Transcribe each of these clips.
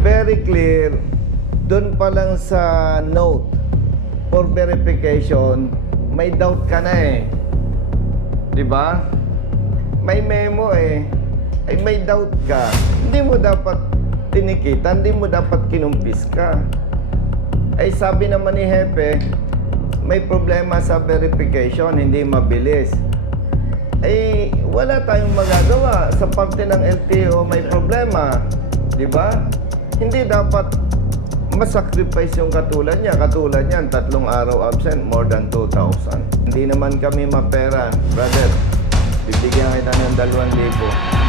very clear, doon pa lang sa note for verification, may doubt ka na eh. Di ba? May memo eh. Ay may doubt ka. Hindi mo dapat tinikita, hindi mo dapat kinumpis ka. Ay sabi naman ni Hepe, may problema sa verification, hindi mabilis. Ay wala tayong magagawa sa parte ng LTO may problema. Di ba? Hindi dapat masacrifice yung katulad niya. Katulad niyan, tatlong araw absent, more than 2,000. Hindi naman kami mapera. Brother, bibigyan kita ng 2,000.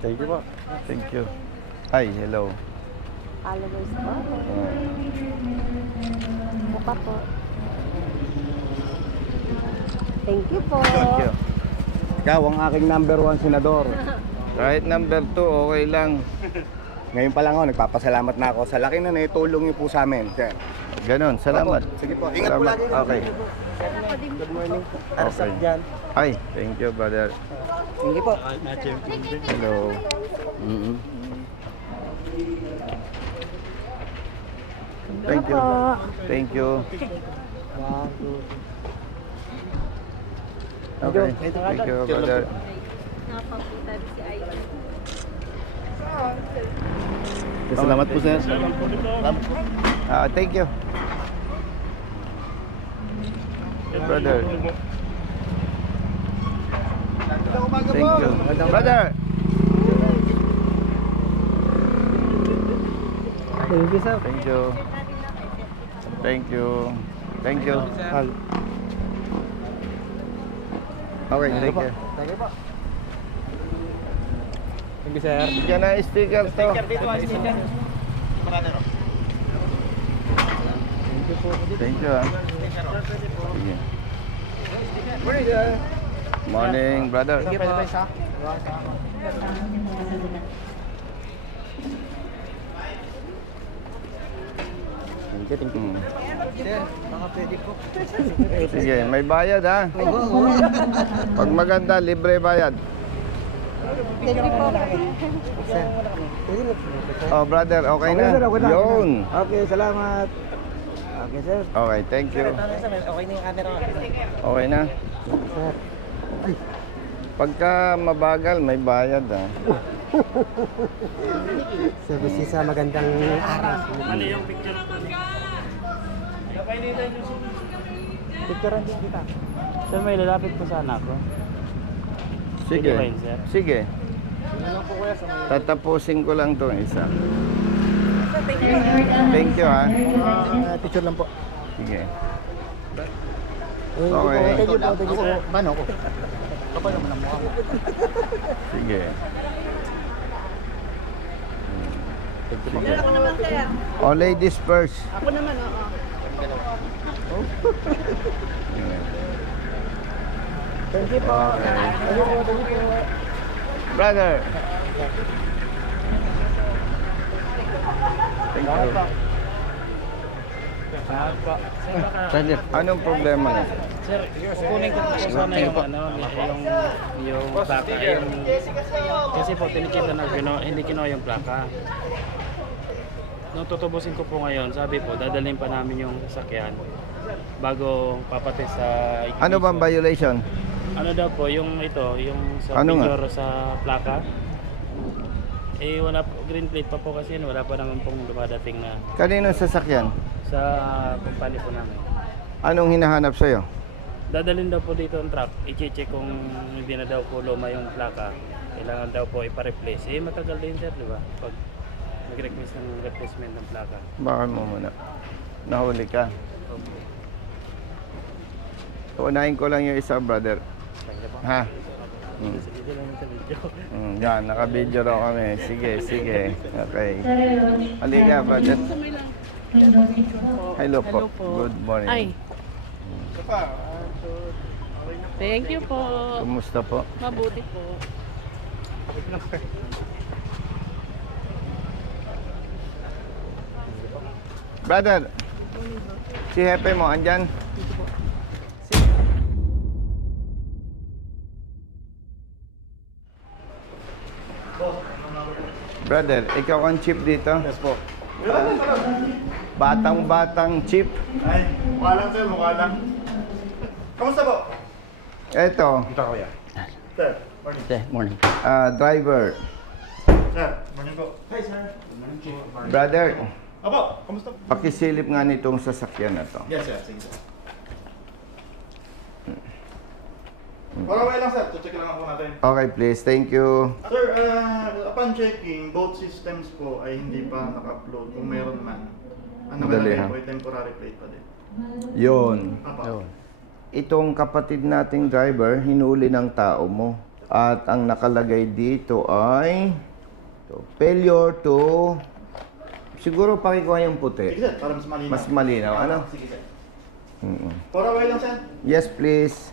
Thank you. Thank you. Hi, hello. Followers po. Buka po. Thank you po. thank you. Ikaw ang aking number one senador. Kahit number 2, okay lang. Ngayon pa lang ako, nagpapasalamat na ako sa laki na naitulong niyo po sa amin. Sir. Ganon, salamat. Opo. Sige po, ingat po Salamat. lagi. Okay. Good morning. Okay. dyan. Hi, thank you, brother. Thank you po. Hello. Mm-hmm. Thank you. Thank you. Okay. Thank you, brother. Salamat po, sir. Ah, thank you. Brother. Thank you. Brother. Thank you, sir. Thank you. Thank you. Thank you. Okay, thank you. Thank you po. Thank you, sir. Bigyan na sticker to. Thank you ah. Sige. Morning, brother. Thank you, thank you. Hmm. Sir, mga pwede po. Sige, may bayad ha. Pag maganda, libre bayad. Thank you po. Oh, brother, okay na? Yun. Okay, salamat. Okay, sir. Okay, thank you. Okay na yung camera. Okay na? Sir. Pagka mabagal, may bayad ha. Service sa magandang araw. Picturean din kita. Sir, may lalapit po sana ako. Sige. Pwede ba yun, sir? Sige. Ano po kuya sa may... Tatapusin ko lang to isa. Thank you ha. Ah, picture lang po. Sige. Thank you Okay. Thank you po. Thank you po. Paano ako? Kapal naman ang mukha mo. Sige. Thank you po. Sige. Oh, ladies first. Ako naman, oo. Thank you po. Okay. Thank you po. Thank you po. Brother. Thank you. Brother, anong problema niya? Sir, kukunin ko po sana yung ano, yung yung plaka. Yung, kasi po tinikita na hindi kinuha yung plaka. Nung tutubusin ko po ngayon, sabi po, dadalhin pa namin yung sasakyan bago papatid sa Ano bang violation? Ano daw po, yung ito, yung sa Ano nga? picture sa plaka. Eh, wala po, green plate pa po kasi yun, wala pa naman pong dumadating na Kanino sasakyan? sa kumpanya po namin. Anong hinahanap sa'yo? Dadalhin daw po dito ang truck, i-check kung hindi na daw po luma yung plaka. Kailangan daw po ipa-replace. Eh, matagal din sir, di ba? Pag nag-request ng replacement ng plaka. Baka mo muna. Nahuli ka. Unahin ko lang yung isa, brother. Ha? Mm. Mm, yan, naka-video raw kami. Sige, sige. Okay. Halika, brother. Hello po. Good morning. Ay. Thank you po. Kumusta po? Mabuti po. Brother, si Hepe mo, andyan? Brother, ikaw ang chief dito? Yes po. Batang-batang chief. Ay, mukha lang sir, mukha lang. Kamusta po? Eto, Dito kuya. Sir, morning. Okay, morning. ah, driver. Sir, morning po. Hi sir. Brother, Apo, kamusta po? pakisilip nga nitong sasakyan na to. Yes sir, sige sir. Paraway lang sir, check lang ako natin. Okay, please. Thank you. Sir, uh, upon checking, both systems po ay hindi pa naka-upload kung meron man. Ang Madali, nakalagay ha? po ay temporary plate pa din. Yun. Apo. Itong kapatid nating driver, hinuli ng tao mo. At ang nakalagay dito ay to, failure to siguro pakikuha yung Sige puti. sir, para mas malinaw. Mas malinaw, ano? Sige sir. Mm-mm. Paraway lang sir. Yes, please.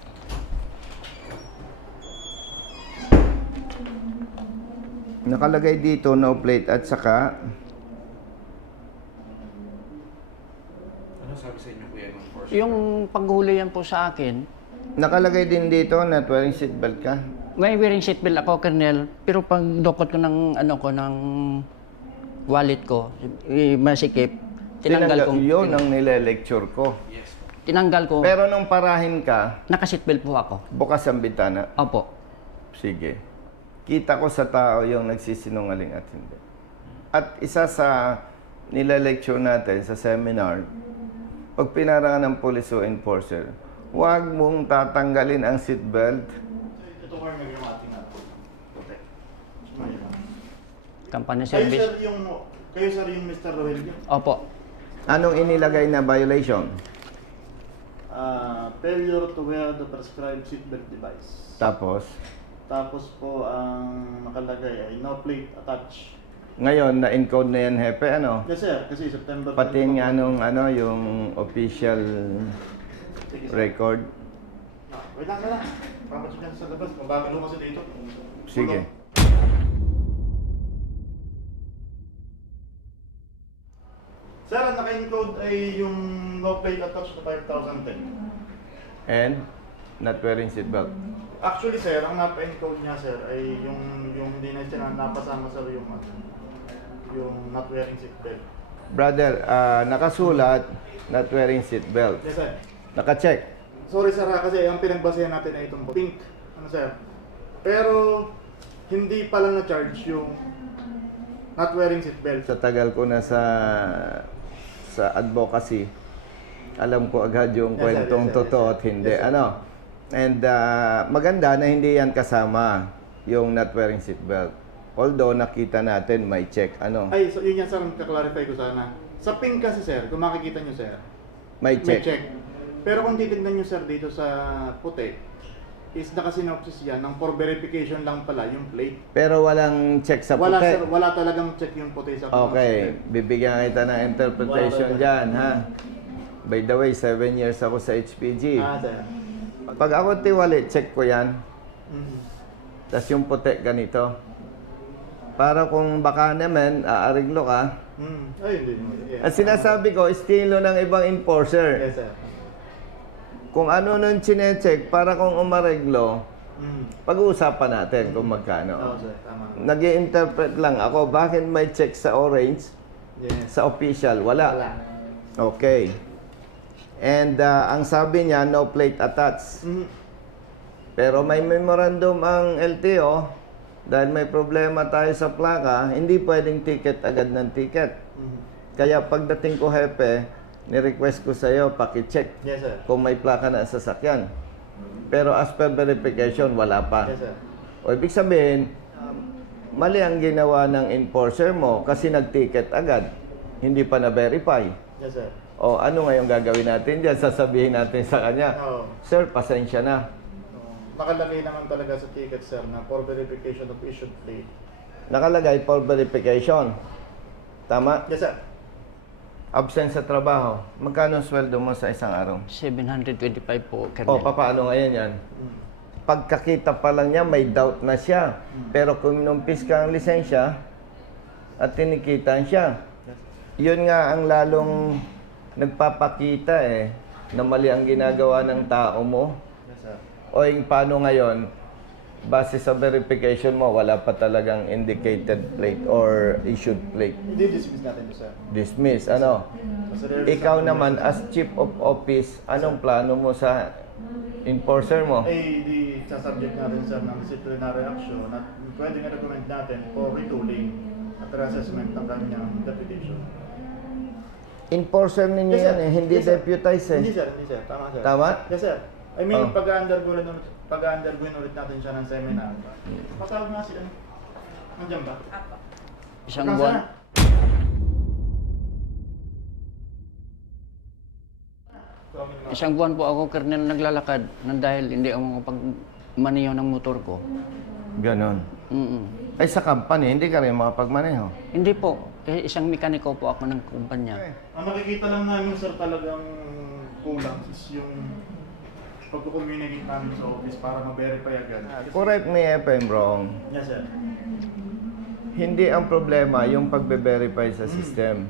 Nakalagay dito no plate at saka Yung paghuli yan po sa akin, nakalagay din dito na wearing seatbelt ka. may wearing seatbelt ako, Colonel, pero pag dokot ko ng, ano ko, ng wallet ko, eh, masikip, tinanggal ko. Yun ang nile-lecture ko. Tinanggal ko, Pero nung parahin ka, naka-seatbelt po ako. bukas ang bitana. Opo. Sige. Kita ko sa tao yung nagsisinungaling at hindi. At isa sa nila-lecture natin sa seminar, pag pinara ka ng police o enforcer, huwag mong tatanggalin ang seatbelt. Ito ko yung yung ating natin. Okay. Company Kayo service. sir yung, kayo sir yung Mr. Rogelio. Opo. Anong inilagay na violation? Ah, failure to wear the prescribed seatbelt device. Tapos, Tapos po ang nakalagay ay no plate attached. ngayon, na-encode na yan, Hepe, ano? Yes sir, kasi September Pati 20 nga nung, ano, yung official Sige, sir. record. Ah, wait lang, wait lang. Papacheck yan sa labas. Kung bago lumas dito. Sige. Sir, ang naka-encode ay yung no plate attached to 5,010. And, not wearing seatbelt. Actually sir, ang napa-encode niya sir ay yung yung hindi na siya napasama sir yung ano, yung not wearing seatbelt. Brother, ah, nakasulat, not wearing seatbelt. Yes sir. Naka-check. Sorry sir ha, kasi ang pinagbasehan natin ay itong pink. Ano sir? Pero hindi pala na-charge yung not wearing seatbelt. Sa tagal ko na sa sa advocacy, alam ko agad yung Yes, kwentong yes, totoo at hindi. Yes, ano? And ah, maganda na hindi yan kasama yung not wearing seatbelt. Although nakita natin may check ano, Ay, so yun yan sir, kaklarify ko sana. Sa pink kasi sir, kung makikita nyo sir, may may check. check. Pero kung titignan nyo sir dito sa puti, is nakasinopsis yan ng for verification lang pala yung plate. Pero walang check sa wala puti. sir, wala talagang check yung puti sa Okay, bibigyan kita ng interpretation Wala dyan, ha? By the way, 7 years ako sa HPG. Ah, sir. Pag ako tiwali, check ko yan. Mhm. Tapos yung puti ganito. Para kung baka naman, aariglo ka. Mm. Ay, hindi. Yeah. Ang sinasabi ko, estilo ng ibang enforcer. Yes, sir. Kung ano nun chinecheck, para kung umareglo, Mm. pag-uusapan natin kung Oo, magkano. sir. Tama. nag interpret lang ako, bakit may check sa orange, Yes. sa official, wala. Wala. Okay. And uh, ang sabi niya, no plate attached. Mhm. Pero may memorandum ang LTO, dahil may problema tayo sa plaka, hindi pwedeng ticket agad ng ticket. Mhm. Kaya pagdating ko, Hepe, ni-request ko sa iyo, paki-check Yes, sir. kung may plaka na sa sasakyan. Pero as per verification, wala pa. Yes, sir. O ibig sabihin, mali ang ginawa ng enforcer mo kasi nag-ticket agad. Hindi pa na-verify. Yes, sir. O ano ngayon gagawin natin dyan? Sasabihin natin sa kanya, Oo. Sir, pasensya na. Oo. Nakalagay naman talaga sa ticket, sir, na for verification of issued plate. Nakalagay for verification. Tama? Yes, sir. Absent sa trabaho. Magkano ang sweldo mo sa isang araw? 725 po, O, Colonel. papaano ngayon yan? Pagkakita pa lang niya, may doubt na siya. Pero kung inumpis ka ang lisensya, at tinikitan siya, yun nga ang lalong nagpapakita eh, na mali ang ginagawa ng tao mo. O yung paano ngayon, base sa verification mo, wala pa talagang indicated plate or issued plate. Hindi dismiss natin ito, sir. Dismiss, ano? Ikaw naman, as chief of office, anong plano mo sa enforcer mo? ay di sasubject natin sir ng disciplinary action at pwede nga recommend natin for retooling at reassessment ng kanyang deputation. Enforcer ninyo Yes, sir. yan eh, hindi Yes, sir. deputize eh. Hindi sir, hindi sir. Tama sir. Tama? Yes sir. I mean, Oh. pag-undergo rin ulit, pag-undergoin ulit natin siya ng seminar. Patawag nga sila. Nandiyan ba? Isang Nasaan buwan. na? Tawagin mo. Isang buwan po ako, Colonel, naglalakad nang dahil hindi ako makapag maniho ng motor ko. Ganon. Mm-mm. Ay sa company, hindi ka rin makapagmaneho. Hindi po. Kasi isang mekaniko po ako ng kumpanya. Ang nakikita lang namin sir talagang kulang is yung pagko-communicate namin sa office para ma-verify agad. Correct me if I'm wrong. Yes sir. Hindi ang problema yung pagbe-verify sa system.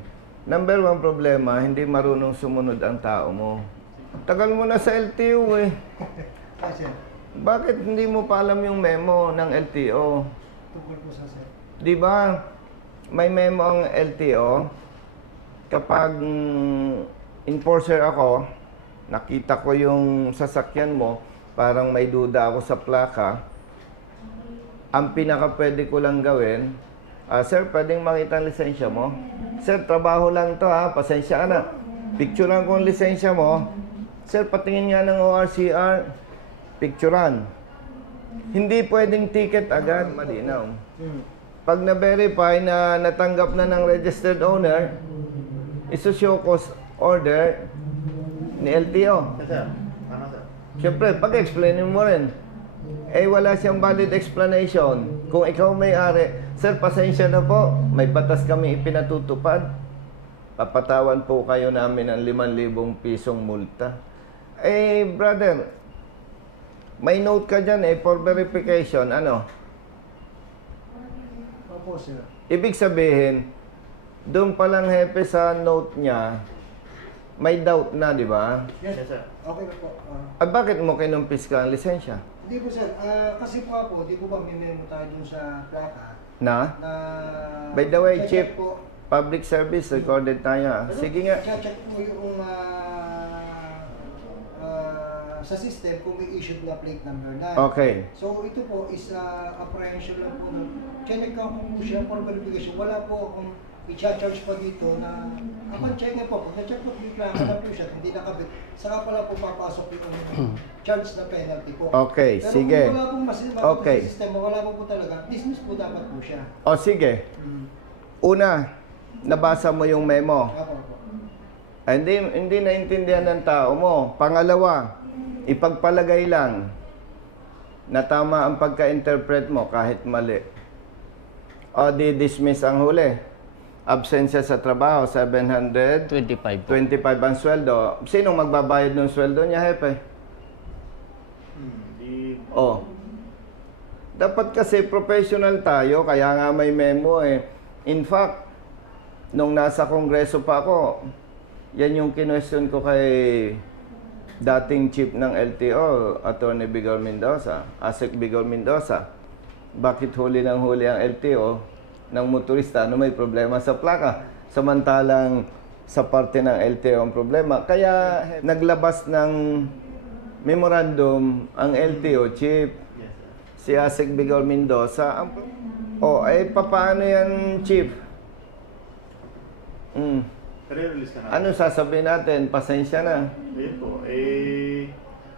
Number one problema, hindi marunong sumunod ang tao mo. Tagal mo na sa LTO eh. Bakit hindi mo pa alam yung memo ng LTO? Di ba? May memo ang LTO. Kapag mm, enforcer ako, nakita ko yung sasakyan mo, parang may duda ako sa plaka, ang pinaka pwede ko lang gawin, ah, sir, pwedeng makita ang lisensya mo? Sir, trabaho lang to ha, pasensya ka na. Picturean ko ang lisensya mo. Sir, patingin nga ng ORCR. Picturean. Hindi pwedeng ticket agad, malinaw. Pag na-verify na natanggap na ng registered owner, isushow cause order ni LTO. Yes sir. Tama sir. Siyempre, pag-explainin mo rin. Eh, wala siyang valid explanation. Kung ikaw may-ari, Sir, pasensya na po. May batas kami ipinatutupad. Papatawan po kayo namin ng 5,000 pisong multa. Eh, brother, may note ka dyan eh for verification. Ano? Opo, sir. Ibig sabihin, doon pa lang hepe sa note niya, may doubt na, di ba? Yes sir. Okay na po. Ah, At bakit mo kinumpis ka ang lisensya? hindi po, sir. Ah, kasi po ako, di po ba may memo tayo dun sa plaka Na? na... By the way, check Chief, po. public service, recorded tayo. ah. Sige nga. Check po yung ah, ah, sa system kung may issued na plate number na. Okay. So ito po is uh, apprehension lang po. Check ko po siya for verification. Wala po akong i-charge pa dito na ako check nga po. Pag na-check po plaka na po siya, hindi nakabit. Saka pala po papasok yung charge na penalty po. Okay, Pero sige. kung wala pong mas Okay. sa sistema, wala po po talaga, dismiss po dapat po siya. O sige. Mm. Una, nabasa mo yung memo. Ako po. Ah, hindi, hindi naintindihan ng tao mo. Pangalawa, ipagpalagay lang na tama ang pagka-interpret mo kahit mali. O di-dismiss ang huli. Absensya sa trabaho, 725 25 po. ang sweldo. Sinong magbabayad ng sweldo niya, hepe? Hmm, di... Oh. Dapat kasi professional tayo, kaya nga may memo eh. In fact, nung nasa kongreso pa ako, yan yung kinwestiyon ko kay dating chief ng LTO, Attorney Bigor Mendoza, Asik Bigor Mendoza. Bakit huli ng huli ang LTO ng motorista ano may problema sa plaka? Samantalang sa parte ng LTO ang problema. Kaya naglabas ng memorandum ang LTO chief si Asik Bigor Mendoza. Ang, oh, ay papaano yan, Chief? Mm. Re-release ka na. Ano sasabihin natin? Pasensya na. Ayun po. Eh,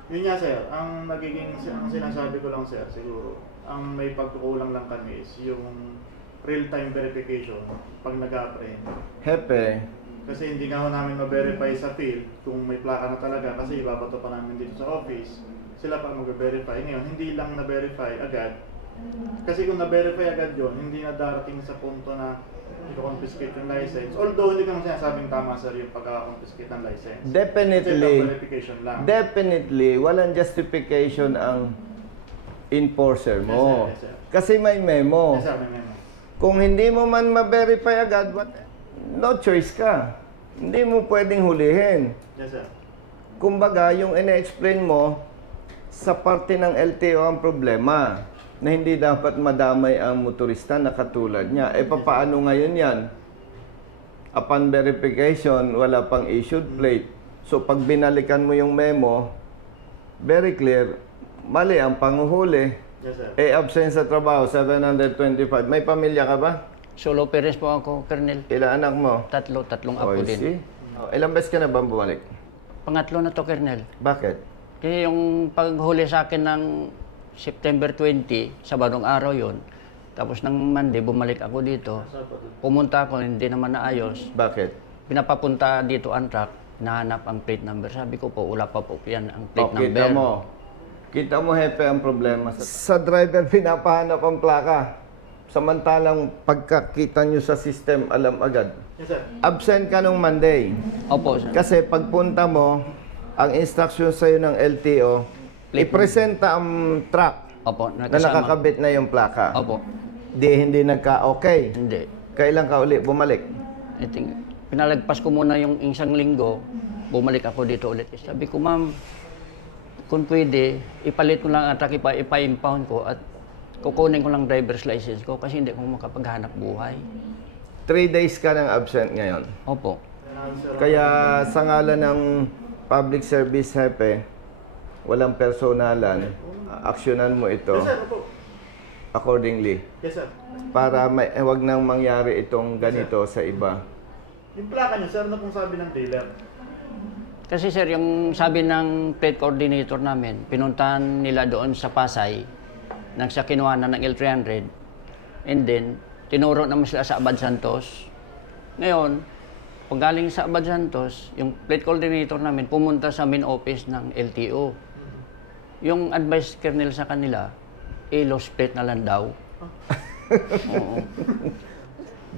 yun nga sir, ang nagiging, ang sinasabi ko lang sir, siguro, ang may pagkukulang lang kami is yung real-time verification pag nag-apprehend. Hepe, Kasi hindi nga ho namin ma-verify sa field kung may plaka na talaga kasi ibabato pa namin dito sa office. Sila pa mag-verify. Ngayon, hindi lang na-verify agad. Kasi kung na-verify agad yon hindi na darating sa punto na i-confiscate yung license. Although hindi ko naman sinasabing tama sir yung pagka-confiscate ng license. Kasi definitely, verification lang. definitely, walang justification ang enforcer mo. Yes, sir. Yes, sir. Kasi may memo. Yes, sir, may memo. Kung hindi mo man ma-verify agad, what? no choice ka. Hindi mo pwedeng hulihin. Yes, sir. Kumbaga, yung ine-explain mo, sa parte ng LTO ang problema na hindi dapat madamay ang motorista na katulad niya. E papaano ngayon yan? Upon verification, wala pang issued plate. So pag binalikan mo yung memo, very clear, mali ang panguhuli. Yes, sir. Eh, absent sa trabaho, 725. May pamilya ka ba? Solo parents po ako, Colonel. Ilan anak mo? Tatlo, tatlong Oh, apo din. see. Oh, ilang beses ka na ba bumalik? Pangatlo na to, Colonel. Bakit? Kasi yung paghuli sa akin ng September 20, Sabadong araw yon. Tapos ng Monday, bumalik ako dito. Pumunta ako, hindi naman naayos. Bakit? Pinapapunta dito ang truck, nahanap ang plate number. Sabi ko po, wala pa po yan ang plate Oh, number. kita mo. Kita mo, Hepe, ang problema. Sa, sa driver, pinapahanap ang plaka. Samantalang pagkakita nyo sa system, alam agad. Yes, sir. Absent ka nung Monday. Opo, sir. Kasi pagpunta mo, ang instruction sa'yo ng LTO, ipresenta ang truck Opo, na nakasama. nakakabit na yung plaka. Opo, Di, hindi nagka-okay. hindi. Kailan ka uli bumalik? I think, pinalagpas ko muna yung isang linggo, bumalik ako dito ulit. Sabi ko, ma'am, kung pwede, ipalit ko lang at ipa, ipa-impound ko at kukunin ko lang driver's license ko kasi hindi ko makapaghanap buhay. Three days ka ng absent ngayon. Opo. Kaya sa ngalan ng public service hepe, walang personalan, aksyonan mo ito Yes, sir. Opo. accordingly Yes, sir. para may eh, wag nang mangyari itong ganito sa iba. Yung plaka niyo, sir, ano pong sabi ng dealer? Kasi sir, yung sabi ng plate coordinator namin, pinuntahan nila doon sa Pasay, nang sa kinuha na ng L300, and then, tinuro naman sila sa Abad Santos. Ngayon, pag galing sa Abad Santos, yung plate coordinator namin pumunta sa main office ng LTO. Yung advice kernel sa kanila, eh, lost plate na lang daw. Oo.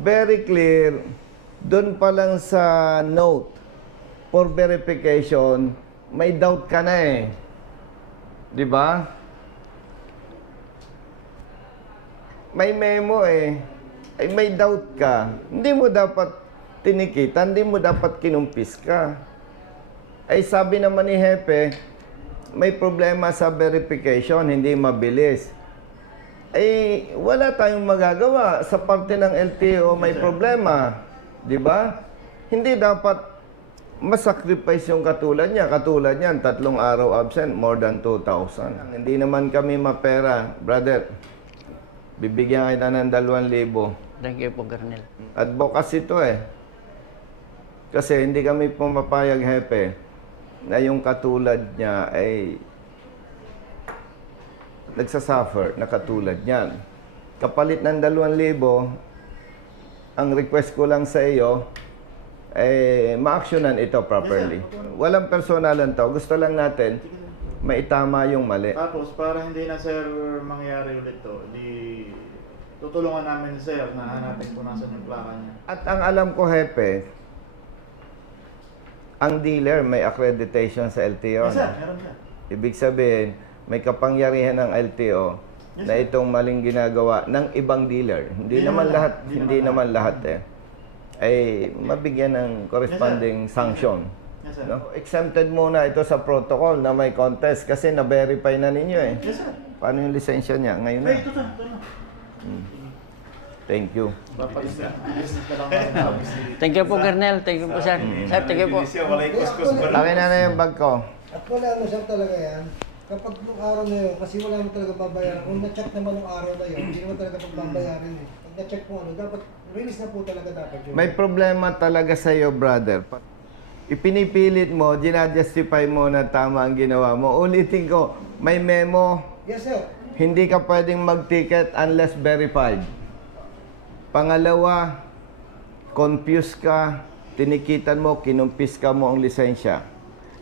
Very clear, doon pa lang sa note for verification, may doubt ka na eh. 'Di ba? May memo eh. Ay may doubt ka. Hindi mo dapat tinikitan, hindi mo dapat kinumpis ka. Ay sabi naman ni Hepe, may problema sa verification, hindi mabilis. Ay wala tayong magagawa sa parte ng LTO may problema, 'di ba? Hindi dapat masacrifice yung katulad niya. Katulad niyan, tatlong araw absent, more than 2,000. Hindi naman kami mapera, brother. Bibigyan kita ng 2,000. Thank you po, Kernel. Advocacy to eh. Kasi hindi kami pumapayag, hepe, na yung katulad niya ay nagsasuffer na katulad niyan. Kapalit ng 2,000, ang request ko lang sa iyo, eh, ma-actionan ito properly. Walang personalan to. Gusto lang natin maitama yung mali. Tapos, para hindi na, sir, mangyari ulit to, di tutulungan namin, sir, na hanapin kung nasan yung plaka niya. At ang alam ko, Hepe, ang dealer may accreditation sa LTO. Yes, sir. Meron siya. Ibig sabihin, may kapangyarihan ng LTO Yes, na sir. itong maling ginagawa ng ibang dealer. Hindi Hindi naman naman lahat, lahat. Hindi hindi naman naman lahat eh. Ay mabigyan ng corresponding sanction. Yes, sir. No? Exempted muna ito sa protocol na may contest kasi na-verify na ninyo eh. Yes, sir. Paano yung lisensya niya? Ngayon na. Ay, ito, sir. Ito na. Thank you. Na. Na. Thank you po, Kernel. Thank you po, sir. Sir, thank you po. Akin na na yung bag ko. At wala ano sir talaga yan. Kapag nung araw na yun, kasi wala mo talaga babayaran. Kung na-check naman nung araw na yun, hindi naman talaga pagbabayaran eh. Pag na-check mo ano, dapat, release na po talaga dapat yun. May problema talaga sa iyo, brother. Ipinipilit mo, ginajustify mo na tama ang ginawa mo. Ulitin ko, may memo, Yes sir. hindi ka pwedeng mag-ticket unless verified. Pangalawa, confused ka, tinikitan mo, kinumpis ka mo ang lisensya.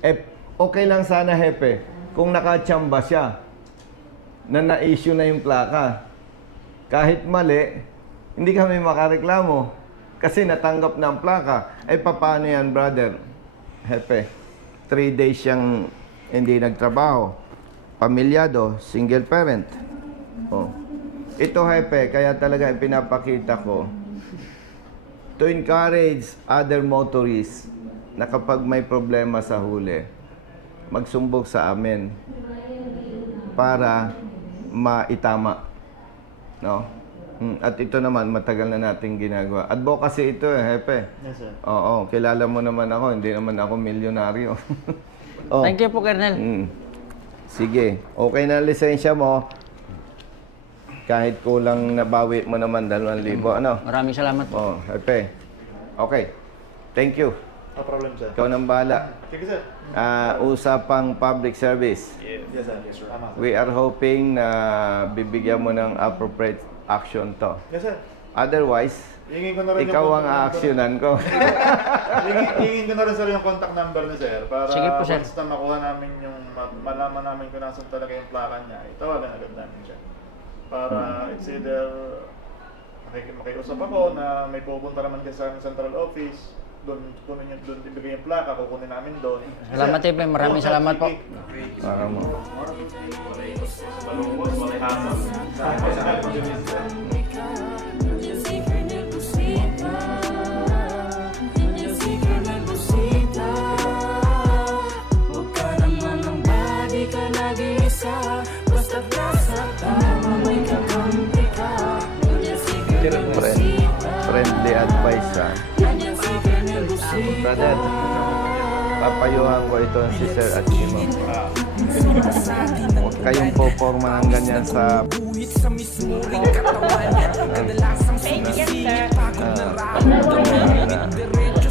Eh, okay lang sana, Hepe, kung nakachamba siya na na-issue na yung plaka. Kahit mali, hindi kami makareklamo kasi natanggap na ang plaka. Eh, paano yan, brother? Hepe, three days siyang hindi nagtrabaho. Pamilyado, single parent. Oh. Ito, Hepe, kaya talaga ipinapakita ko. to encourage other motorists na kapag may problema sa huli, magsumbok sa amin para maitama. No? Mm, At ito naman, matagal na nating ginagawa. Advocacy ito eh, Hepe. Yes, sir. Oo, kilala mo naman ako. Hindi naman ako milyonaryo. oh. Thank you po, Colonel. Mm. Sige, okay na lisensya mo. Kahit kulang nabawi mo naman 2,000, ano? Maraming salamat po. Oh, Hepe. Okay. Thank you. No problem, sir. Ikaw nang bahala. Sige, sir. Ah, usapang public service. Yes, sir. Yes, sir. Tama. We are hoping na bibigyan mo ng appropriate action to. Yes, sir. Otherwise, Hingin ko na rin ikaw yung ang aaksyonan ko. hingin, hingin ko na rin sir yung contact number ni sir para Sige po, sir. once na makuha namin yung ma- malaman namin kung nasan talaga yung plaka niya, itawagan agad namin siya. Para Hmm. it's either makik- makiusap ako na may pupunta naman kasi sa aming central office, doon kunin yung doon ibigay yung plaka, kukunin namin doon. Salamat, Tepe. Maraming Oo, sir. salamat po. Mo. Friend, friendly advice ha. Brother, papayuhan ko ito si Sir at si Ma'am. Huwag kayong poporma ng ganyan sa...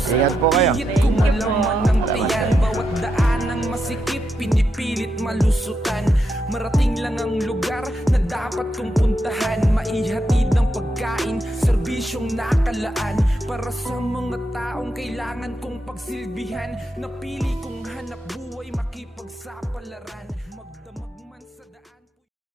Ingat po kayo. Kumalaman ng tayan Bawat daan ng masikip Pinipilit malusutan Marating lang ang lugar Na dapat kong puntahan Maihatid ang pagkain Serbisyong nakalaan Para sa mga taong kailangan kong pagsilbihan. Napili kong hanap buhay Makipagsapalaran